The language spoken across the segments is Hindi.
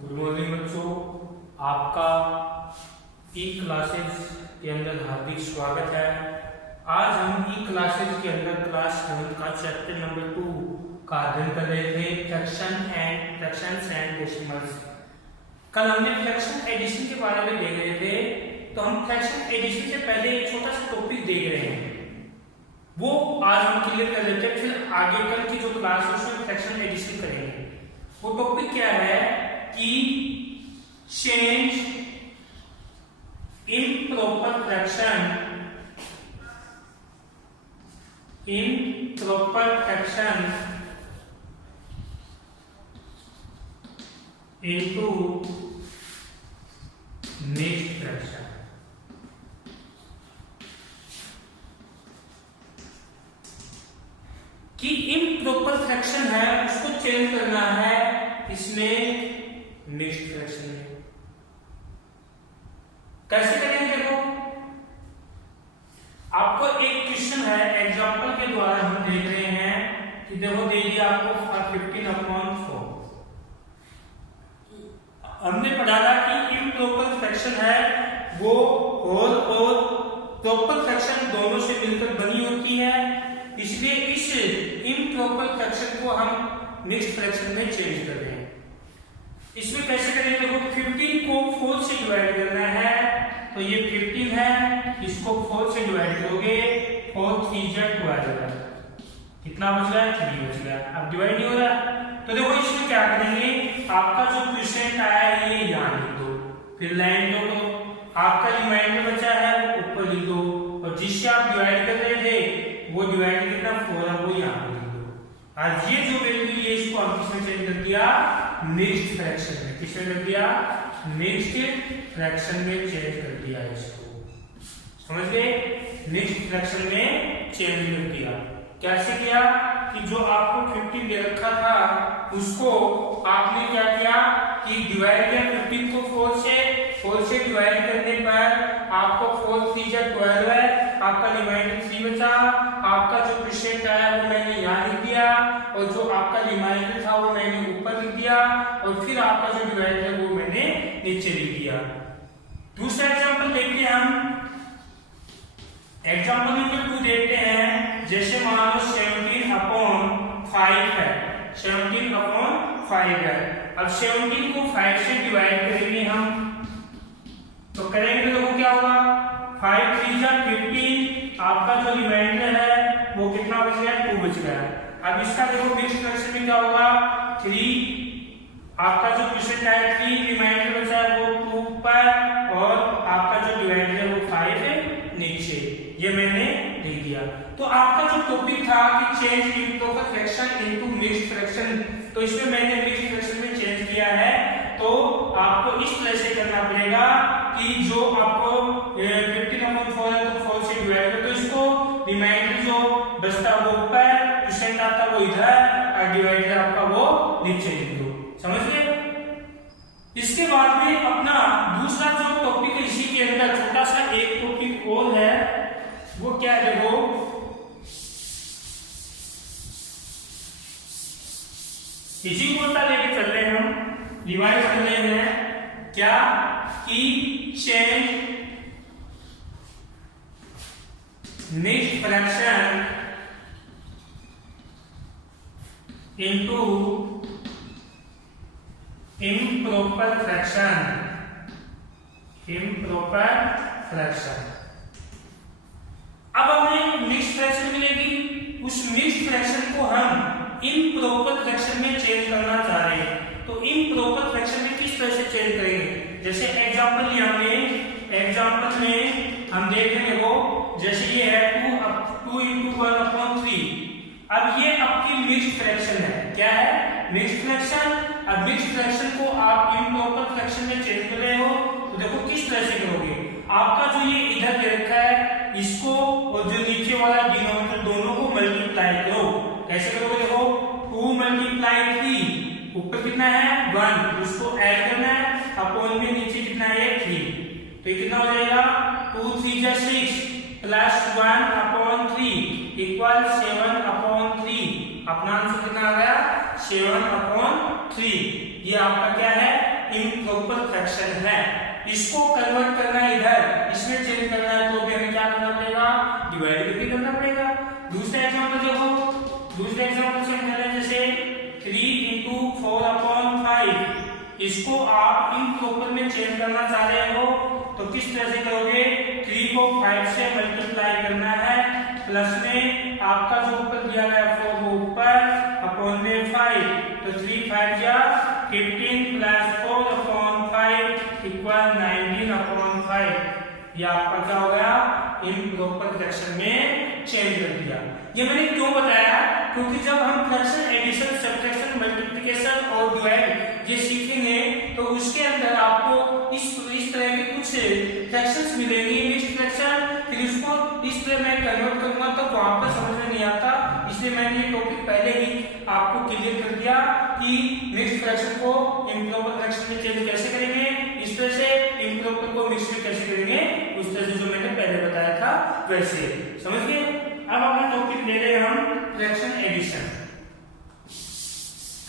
गुड मॉर्निंग बच्चों, आपका ई क्लासेस के अंदर हार्दिक स्वागत है। आज हम ई क्लासेस के अंदर क्लास 7 का चैप्टर नंबर 2 का अध्ययन कर रहे थे, फ्रैक्शंस एंड डेसिमल्स। कल हमने फ्रैक्शन एडिशन के बारे में देख रहे थे, तो हम फ्रैक्शन एडिशन से पहले एक छोटा सा टॉपिक देख रहे हैं, वो आज हम क्लियर कर लेते हैं। फिर आगे कल की जो क्लास है उसमें फ्रैक्शन एडिशन करेंगे। वो टॉपिक क्या है कि change improper fraction into mixed fraction। कि इम्प्रॉपर फ्रैक्शन है उसको चेंज करना है इसमें मिक्स्ड फ्रैक्शन में। कैसे करेंगे? देखो, आपको एक क्वेश्चन है, एग्जांपल के द्वारा हम देख रहे हैं कि देखो दे दिया आपको 15/4। हमने पढ़ा था कि इम्प्रॉपर फ्रैक्शन है वो होल और प्रॉपर फ्रैक्शन दोनों से मिलकर बनी होती है, इसलिए इस इम्प्रॉपर फ्रैक्शन को हम मिक्स्ड फ्रैक्शन में चेंज कर रहे हैं। इसमें कैसे करेंगे? देखो, 15 को 4 से डिवाइड करना है, तो ये 15 है, इसको 4 से डिवाइड करोगे 4 3 12, कितना बच रहा है? 3 बच गया। अब डिवाइड नहीं हो रहा, तो देखो इसमें क्या करेंगे, आपका जो परसेंट आया है ये यहाँ लिख दो, फिर लाइन लो, तो आपका रिमाइंडर बचा है वो ऊपर लिख दो, और जिससे आप डिवाइड कर रहे थे वो डिवाइड कितना 4 है वो यहाँ लिख दो। आज ये जो वैल्यू है इसको हम किसमें चेंज कर दिया? मिक्स्ड फ्रैक्शन में। किसमें कर दिया? मिक्स्ड फ्रैक्शन में चेंज कर दिया इसको। समझ गए? मिक्स्ड फ्रैक्शन में चेंज कर दिया। कैसे किया कि जो आपको 15 दे रखा था उसको आपने क्या किया कि डिवाइड किया 15 को 4 से डिवाइड करने पर आपको 4 3 12 है, आपका रिमाइंडर 3 बचा। आपका जो परसेंट आया वो मैंने यहाँ लिख दिया, और जो आपका रिमाइंडर था वो मैंने ऊपर लिख दिया, और फिर आपका जो डिवाइड है वो मैंने नीचे लिख दिया। दूसरा एग्जांपल देखते हैं हम। एग्जांपल नंबर 2 देखते हैं। जैसे मान लो 17/5 है, 17/5 है। अब 17 को 5 से डिवाइड करेंगे हम, तो करेंगे तो देखो क्या होगा, 5 3 15, आपका जो रिमाइंडर है वो कितना बच गया? 2 बच गया। अब इसका देखो मिक्स्ड फ्रैक्शन में क्या होगा, 3, आपका जो परसेंट है 3, रिमाइंडर बचा है वो 2 ऊपर, और आपका जो डिवाइडर है वो 5 है नीचे। ये मैंने लिख दिया। तो आपका जो टॉपिक था कि change improper fraction into mixed fraction, तो इसमें मैंने मिक्स्ड फ्रैक्शन में चेंज किया है। तो आपको इस तरह से करना पड़ेगा कि जो आपको 15/4 है तो 4 से डिवाइड करो, तो इसको रिमाइंडर जो बचता वो ऊपर, परसेंट आता वो इधर, और डिवाइडर आपका वो नीचे लिख दो। समझ गए? इसके बाद में अपना दूसरा जो टॉपिक है, इसी के अंदर छोटा सा एक टॉपिक और है, वो क्या है? देखो, इसी को लेके चल रहे हैं हम, रिवाइज कर रहे हैं क्या कि change mixed fraction into improper fraction. अब हमें मिक्स्ड फ्रैक्शन मिलेगी, उस मिक्स्ड फ्रैक्शन को हम इम्प्रॉपर फ्रैक्शन में चेंज करना चाह रहे हैं। तो इम्प्रॉपर फ्रैक्शन में किस तरह से चेंज करेंगे? जैसे एग्जांपल लिया हमने, एग्जांपल में हम देख रहे हो, जैसे ये है 2 × 1/3। अब ये आपकी मिक्स्ड फ्रैक्शन है। क्या है? Mixed fraction. अब मिक्स्ड फ्रैक्शन को आप इम्प्रॉपर फ्रैक्शन में चेंज कर रहे हो, तो देखो किस तरह से करोगे। आपका जो ये इधर दे रखा है इसको और जो नीचे वाला डिनोमिनेटर दोनों को मल्टीप्लाई करो। कैसे करोगे? देखो, 2 × 3, ऊपर कितना है 1, उसको ऐड करना है, अपॉन में नीचे कितना है 3, तो ये कितना हो जाएगा 2 3 6 प्लस 1/3 इक्वल 7/3। अपना आंसर कितना आ गया 7/3। ये आपका क्या है इम्प्रॉपर फ्रैक्शन है। इसको कन्वर्ट करना है इधर, इसमें चेंज करना है तो भी हमें क्या करना पड़ेगा, डिवाइड करके करना पड़ेगा। दूसरा एग्जांपल देखो, दूसरे एग्जांपल से हम करें जैसे 3 × 4/5, इसको आप इम्प्रॉपर में चेंज करना चाह रहे हो तो किस तरह से करोगे, 3 को 5 से मल्टीप्लाई करना है, प्लस में आपका जो ऊपर दिया गया 4 वो ऊपर अपॉन में 5, तो 3 5 या 15 प्लस 4/5 इक्वल 19/5। ये आपका क्या हो गया, इम्प्रॉपर फ्रैक्शन में चेंज कर दिया। ये मैंने क्यों बताया, क्योंकि जब हम फ्रैक्शन, एडिशन, सब्ट्रैक्शन, मल्टीप्लिकेशन और डिवाइड ये सीखेंगे तो उसके अंदर आपको इस तरह के कुछ फ्रैक्शंस मिलेंगे, मिक्स्ड फ्रैक्शन, फिर उसको इस तरह मैं कन्वर्ट करूंगा तो वहां पर समझ में नहीं आता, इसलिए मैंने ये टॉपिक पहले ही आपको क्लियर कर दिया कि मिक्स्ड फ्रैक्शन को इम्प्रॉपर फ्रैक्शन में चेंज कैसे करेंगे, इस तरह से इम्प्रॉपर को मिक्स्ड में कैसे करेंगे, उस तरह से जो मैंने पहले बताया था वैसे। समझ गए? अब अपना टॉपिक ले रहे हैं हम फ्रैक्शन एडिशन।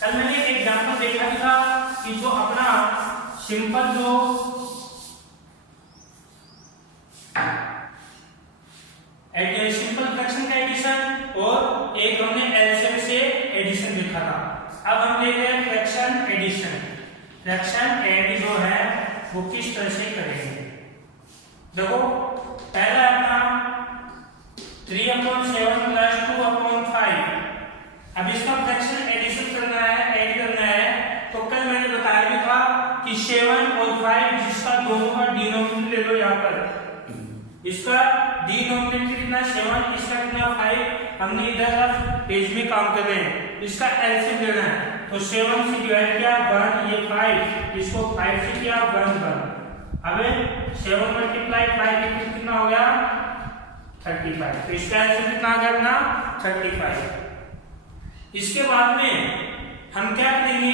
कल मैंने एक एग्जांपल देखा था कि जो अपना सिंपल जो सिंपल फ्रैक्शन का एडिशन और एक हमने एलसीएम से एडिशन देखा था। अब हम ले रहे हैं फ्रैक्शन एडिशन। फ्रैक्शन एड जो है वो किस तरह से करेंगे, देखो पहला अपना 3/7 + 2/5। अब इसका फ्रैक्शन एडिशन करना है, ऐड करना है, तो कल मैंने बताया भी था कि 7 और 5 जिसका दोनों का डिनोमिनेटर ले लो, यहाँ पर इसका डिनोमिनेटर कितना 7, इसका कितना 5, हमने इधर पेज में काम कर रहे हैं, इसका एलसीएम लेना है, तो 7 से डिवाइड किया 1, ये 5, इसको 5 से किया 1 1। अब 7 × 5 कितना हो गया 35, तो इसका एलसीएम कितना आ गया अपना 35। इसके बाद में हम क्या करेंगे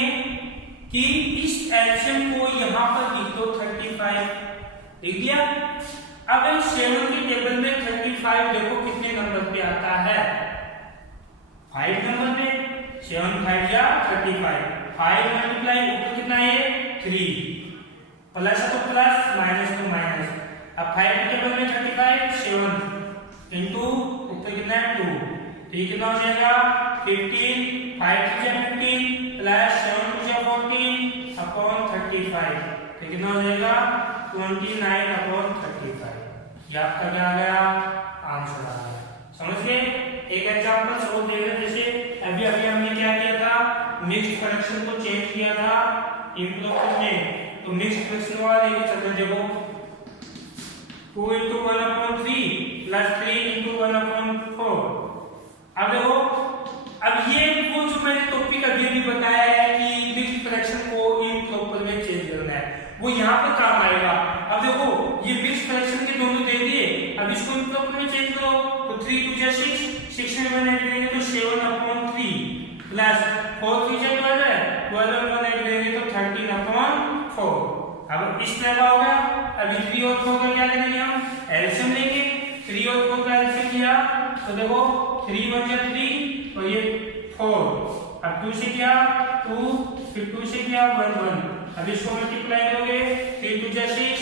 कि इस एलसीएम को यहां पर लिख दो 35, लिख दिया। अब 7 की टेबल में 35 देखो कितने नंबर पे आता है, 5 नंबर पे, 7 5 या 35, 5 मल्टीप्लाई ऊपर कितना है 3, प्लस तो प्लस, माइनस तो माइनस। अब 5 की टेबल में 35, 7 इंटू ऊपर कितना है 2, ठीक कितना हो जाएगा 15, 5 × 15 प्लस 7 × 14 अपॉन 35, तो कितना हो जाएगा 29/35। ये आपका क्या आ गया, आंसर आ गया। समझ गए? एक एग्जांपल सॉल्व दे रहे, जैसे अभी हमने क्या किया था, मिक्स्ड फ्रैक्शन को चेंज किया था इम्प्रॉपर में, तो मिक्स्ड फ्रैक्शन वाला लेके चलते देखो 2 × 1/3 प्लस 3 × 1/4। अब देखो, अब ये वो जो मैंने टॉपिक अभी बताया है कि मिक्स्ड फ्रैक्शन को इम्प्रॉपर में चेंज करना है, वो यहाँ पर काम आएगा। अब देखो ये मिक्स्ड फ्रैक्शन के दोनों दे दिए, अब इसको इम्प्रॉपर में चेंज करो तो 3 × 2 = 6, 6 में मैंने ऐड करेंगे तो 7/3 प्लस 4 × 3 = 12 है, 12 में ऐड करेंगे तो 13/4। अब इस तरह का होगा। अभी 3 और 4 का क्या करेंगे हम, एलसीएम लेंगे। 3 और 4 का एलसीएम किया तो देखो 3 × 1 = 3 और ये 4, अब 2 से किया 2, फिर 2 से किया 1 1। अब इसको मल्टीप्लाई करोगे 3 × 2 = 6,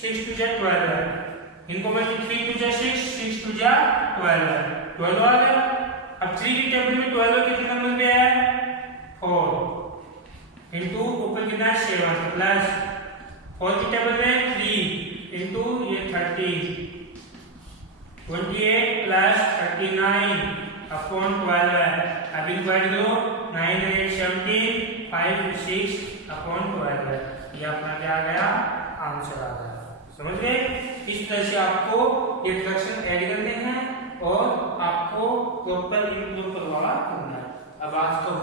6 × 2 = 12, इनको मल्टीप्लाई 3 × 2 = 6, 6 × 2 = 12, 12 आ गया। अब 3 की टेबल में 12 कितने नंबर पे है 4 इंटू ऊपर कितना है 7 प्लस 4 की टेबल में 3 इंटू ये 30, 28 प्लस 39/12 है। अब डिवाइड करो 9 8 17 5 6/12 है। ये अपना क्या आ गया, आंसर आ गया। समझ गए? इस तरह से आपको ये फ्रैक्शन ऐड करने हैं और आपको प्रॉपर इम्प्रॉपर वाला करना है। अब आज तो